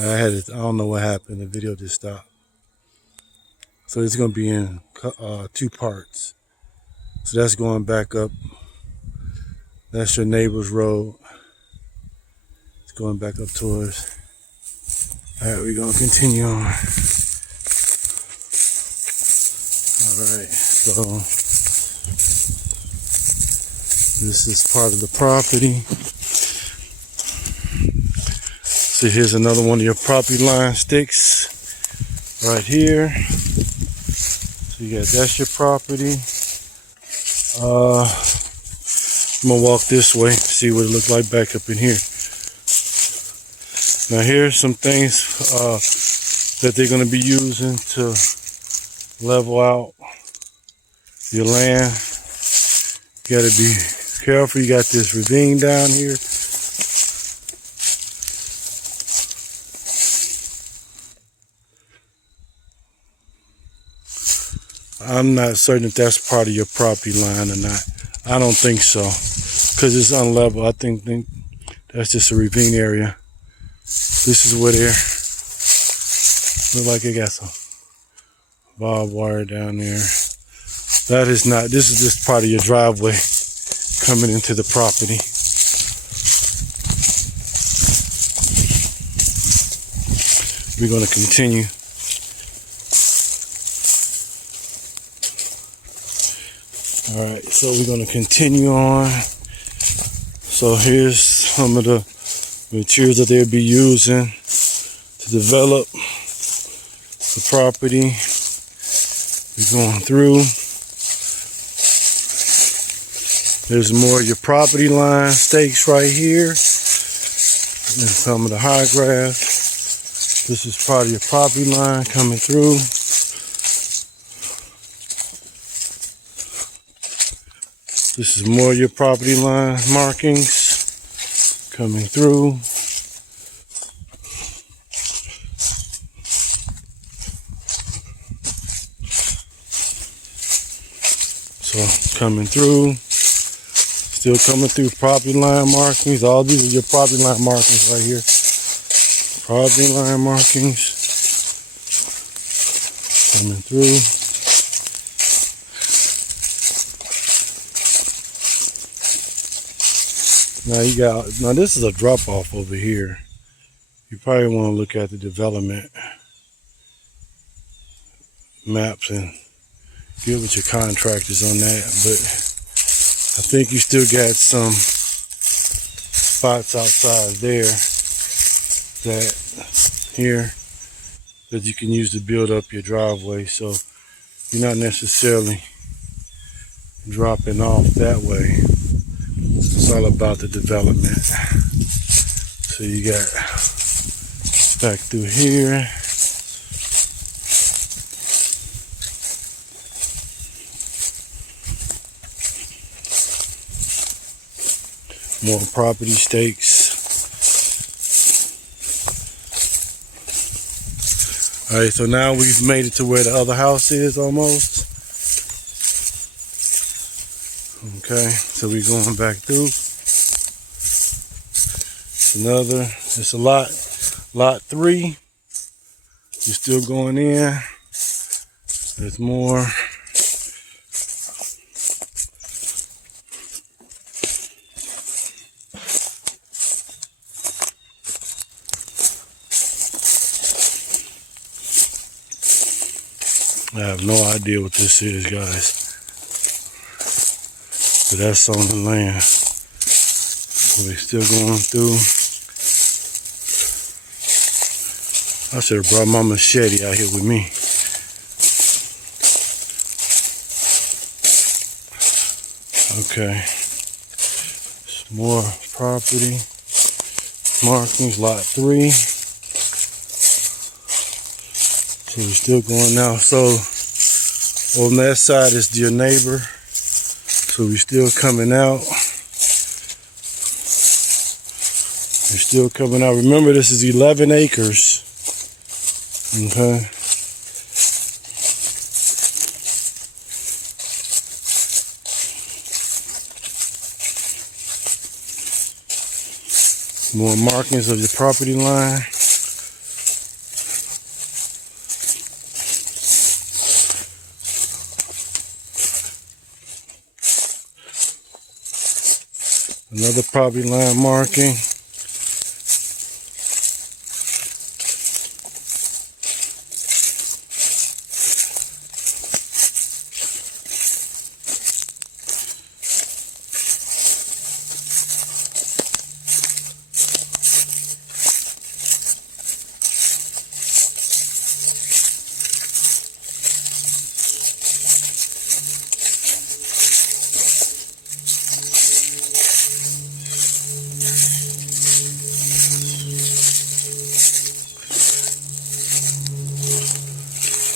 I don't know what happened. The video just stopped. So it's going to be in 2 parts. So that's going back up. That's your neighbor's road. It's going back up towards. All right, we're going to continue on. All right, so this is part of the property. So here's another one of your property line sticks right here. So you got, that's your property. I'm gonna walk this way, see what it looks like back up in here. Now here's some things that they're gonna be using to level out your land. You gotta be careful. You got this ravine down here. I'm not certain if that's part of your property line or not. I don't think so, because it's unlevel. I think that's just a ravine area. This is where they're, look like they got some barbed wire down there. That is not, this is just part of your driveway coming into the property. We're going to continue. All right, so we're going to continue on. So here's some of the materials that they'll be using to develop the property. We're going through. There's more of your property line stakes right here. And some of the high grass. This is part of your property line coming through. This is more of your property line markings coming through. So coming through, still coming through property line markings. All these are your property line markings right here. Property line markings coming through. Now this is a drop off over here. You probably want to look at the development maps and get with your contractors on that. But I think you still got some spots outside there that you can use to build up your driveway. So you're not necessarily dropping off that way. It's all about the development. So you got back through here. More property stakes. All right, so now we've made it to where the other house is almost. Okay, so we're going back through. It's a lot 3. You're still going in. There's more. I have no idea what this is, guys. But that's on the land. So we're still going through. I should have brought my machete out here with me. Okay. Some more property markings, lot 3. So we're still going now. So on that side is your neighbor. So we're still coming out. We're still coming out. Remember, this is 11 acres. Okay. More markings of your property line. Another property line marking.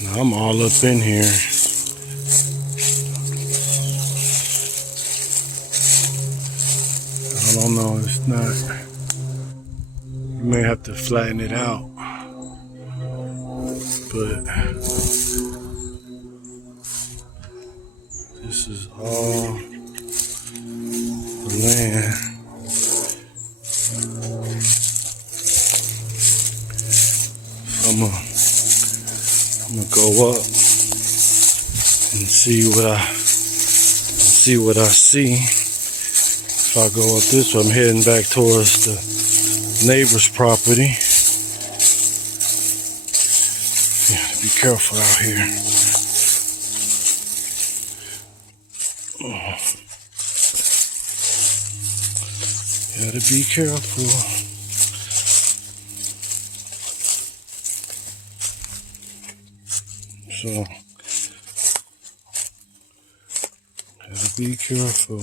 Now I'm all up in here. I don't know, it's not. You may have to flatten it out. But this is all the land. So I'm gonna go up and see what I see. If I go up this way, I'm heading back towards the neighbor's property. Yeah, be careful out here. Gotta be careful. So, gotta be careful.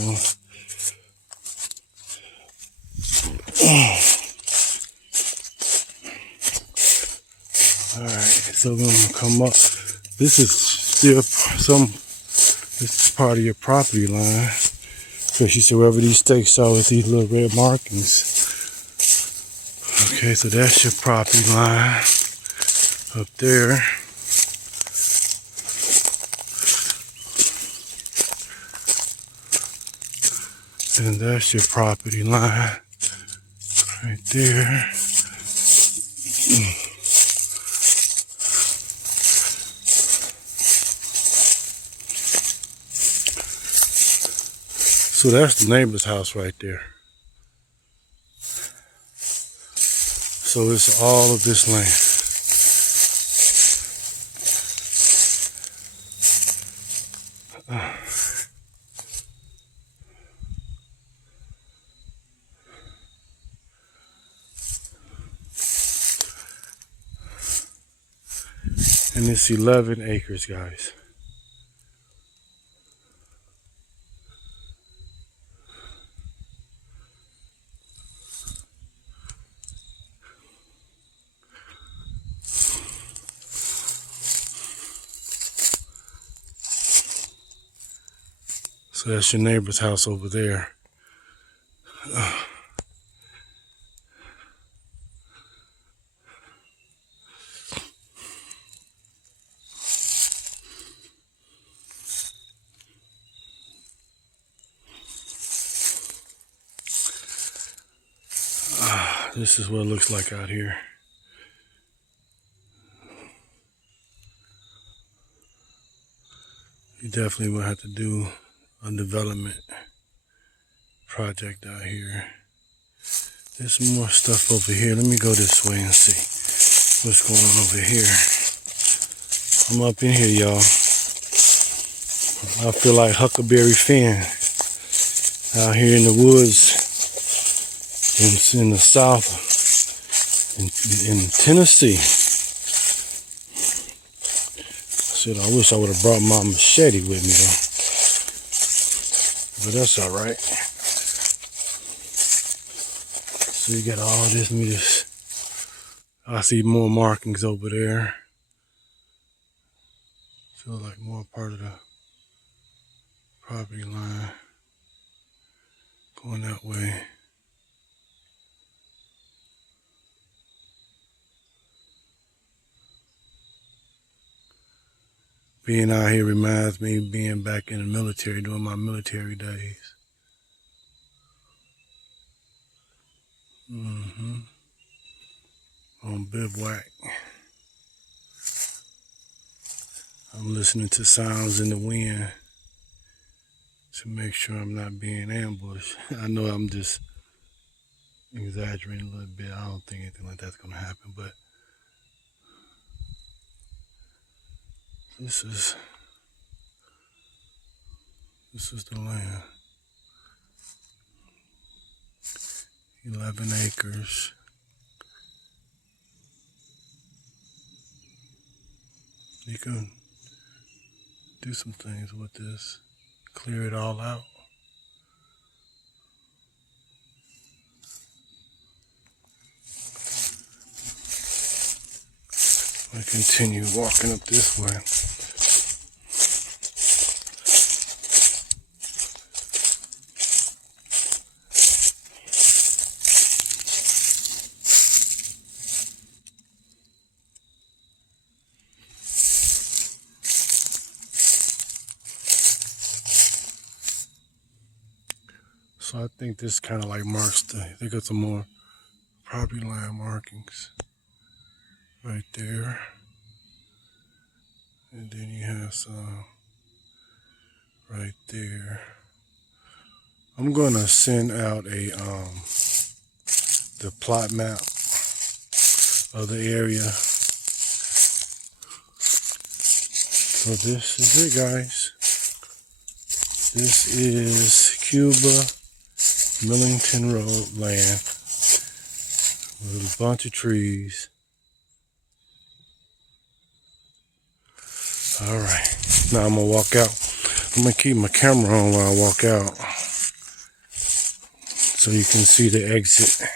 Alright, so I'm gonna come up. This is still this is part of your property line. Because you see wherever these stakes are with these little red markings. Okay, so that's your property line up there. And that's your property line right there. So that's the neighbor's house right there. So it's all of this land. And it's 11 acres, guys. So that's your neighbor's house over there. This is what it looks like out here. You definitely will have to do a development project out here. There's more stuff over here. Let me go this way and see what's going on over here. I'm up in here, y'all. I feel like Huckleberry Finn out here in the woods in the south in Tennessee. Shit, I wish I would have brought my machete with me though. But that's alright. So you got all this, let me just, I see more markings over there. Feel like more part of the property line. Going that way. Being out here reminds me of being back in the military during my military days. On bivouac. I'm listening to sounds in the wind to make sure I'm not being ambushed. I know I'm just exaggerating a little bit. I don't think anything like that's gonna happen, but this is the land. 11 acres. You can do some things with this. Clear it all out. I continue walking up this way. So I think this kind of like marks they got some more property line markings right there. And then you have some right there. I'm gonna send out the plot map of the area. So this is it, guys. This is Cuba Millington Road land with a bunch of trees. All right, now I'm gonna walk out. I'm gonna keep my camera on while I walk out so you can see the exit.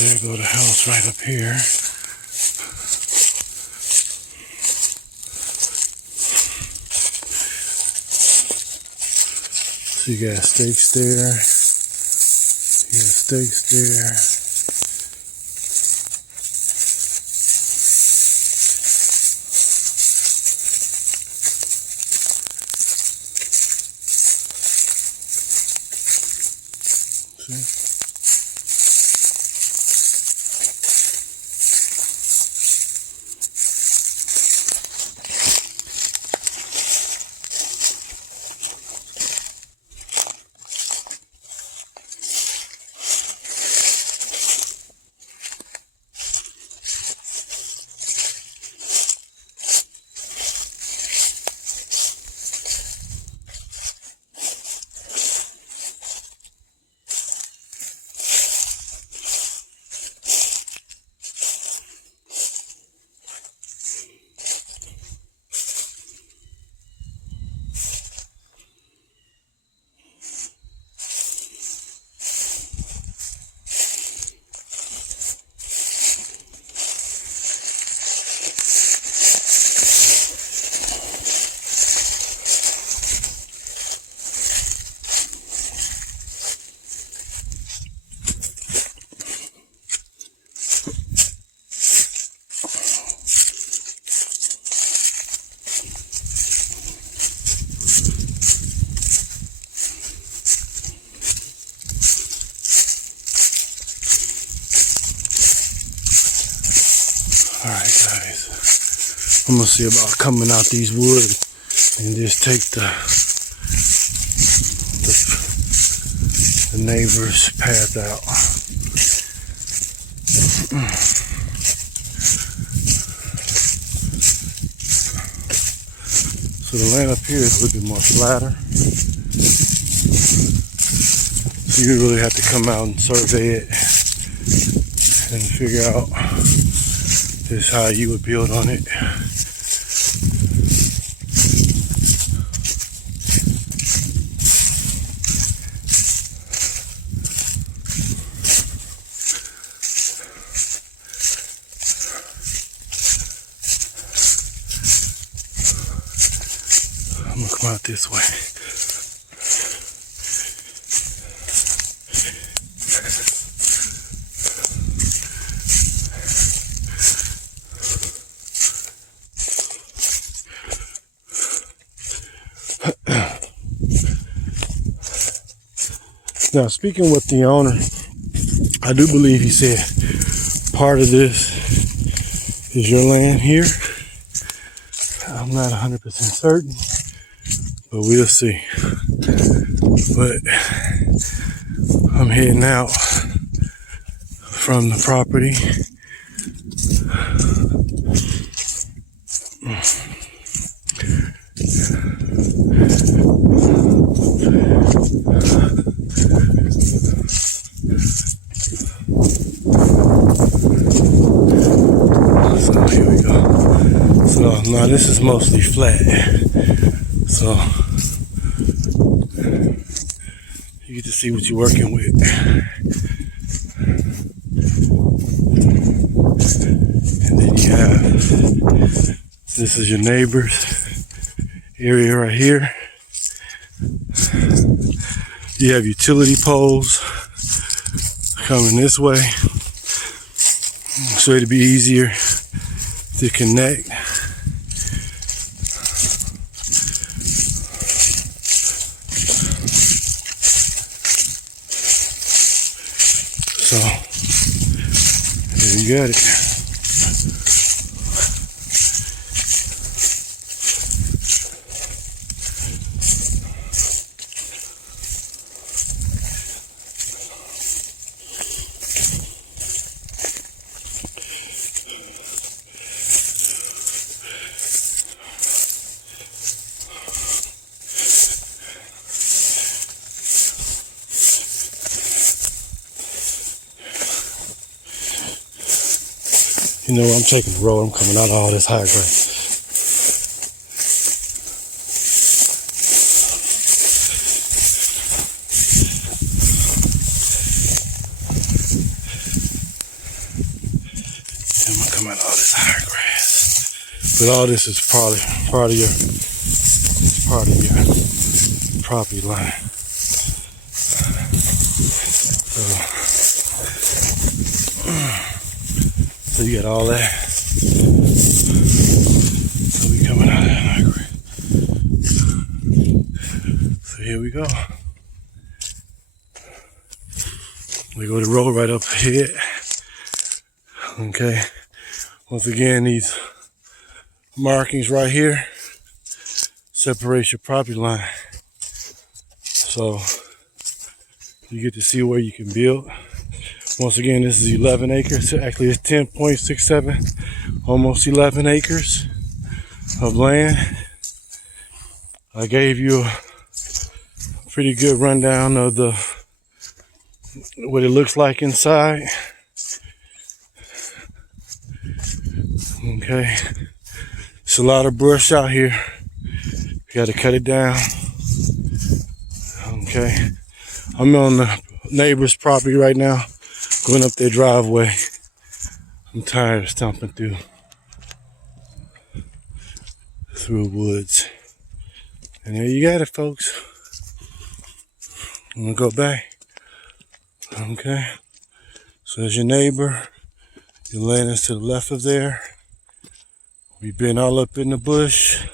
There go the house right up here. So you got stakes there. You got stakes there. See? Alright guys, I'm gonna see about coming out these woods and just take the neighbor's path out. So the land up here is a little bit more flatter. So you really have to come out and survey it and figure out just how you would build on it. Come out this way. Now, speaking with the owner, I do believe he said part of this is your land here. I'm not 100% certain, but we'll see. But I'm heading out from the property. So here we go. So now this is mostly flat. So you get to see what you're working with. And then you have, this is your neighbor's area right here. You have utility poles coming this way, so it'd be easier to connect. So there you got it. You know, I'm taking the road. I'm coming out of all this high ground. I'm gonna come out of all this higher grass. But all this is probably part of your property line. So you got all that. So we coming out of that high grass. So here we go. We go to the road right up ahead. Okay. Once again, these markings right here separate your property line. So you get to see where you can build. Once again, this is 11 acres. Actually, it's 10.67, almost 11 acres of land. I gave you a pretty good rundown of what it looks like inside. Okay, it's a lot of brush out here. You got to cut it down. Okay, I'm on the neighbor's property right now, going up their driveway. I'm tired of stomping through woods. And there you got it, folks. I'm gonna go back. Okay, so there's your neighbor. Your land is to the left of there. We've been all up in the bush.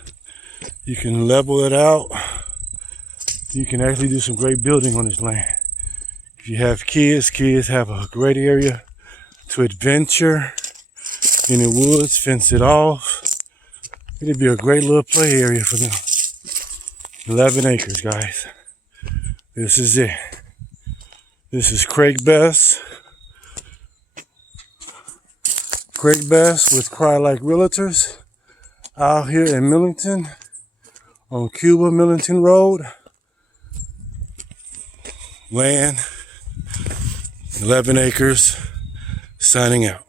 You can level it out. You can actually do some great building on this land. If you have kids have a great area to adventure in the woods, fence it off. It'd be a great little play area for them. 11 acres, guys. This is it. This is Craig Best. Craig Best with Cry Like Realtors out here in Millington on Cuba, Millington Road. Land, 11 acres, signing out.